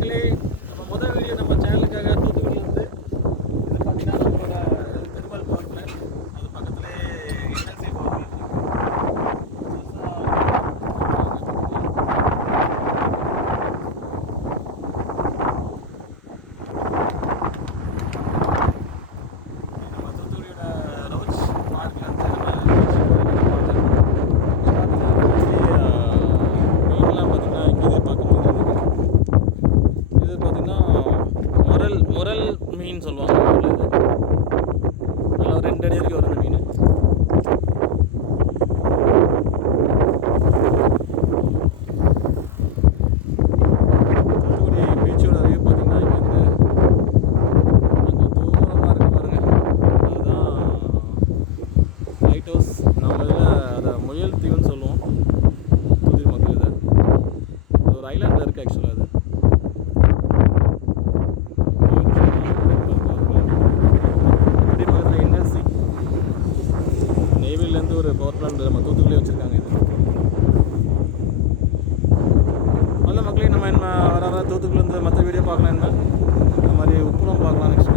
மக்களே, நம்ம முதல் வீடியோ நம்ம சேனலுக்காக தூத்துக்குடியிலேருந்து இது பார்த்தீங்கன்னா நம்மளோட திருமல் பவர் பிளான்ட் அது பக்கத்துலேயே என்எல்சி பவர் பிளான்ட் நம்ம தூத்துக்குடியோட ரோச் பார்க்ல மீன்லாம் பார்த்தீங்கன்னா இங்கே பார்க்க முடியுது. இது பார்த்தீங்கன்னா முரல் மீன் சொல்லுவாங்க. நல்லா 2 அடி வரைக்கும் வரும் இந்த மீன். தூத்துக்குடி பீச்சோட வியூ பார்த்தீங்கன்னா இங்கேருந்து அங்கே தூரமாக இருக்குது பாருங்கள். அதுதான் லைட் ஹவுஸ். நம்ம இதில் அதை முயல் தீவுன்னு சொல்லுவோம் தூத்துக்குடி மக்கள். இதை அது ஒரு ஐலாண்டில் இருக்குது ஆக்சுவலாக. அது என்எல்சி நெய்வேலிலேருந்து ஒரு பவர் பிளான்ட் நம்ம தூத்துக்குடியே வச்சுருக்காங்க. இது நல்ல மக்களே, நம்ம என்ன வர தூத்துக்குடிலேருந்து மற்ற வீடியோ பார்க்கலாம். என்ன இந்த மாதிரி உப்புரம் பார்க்கலாம் நெக்ஸ்ட்.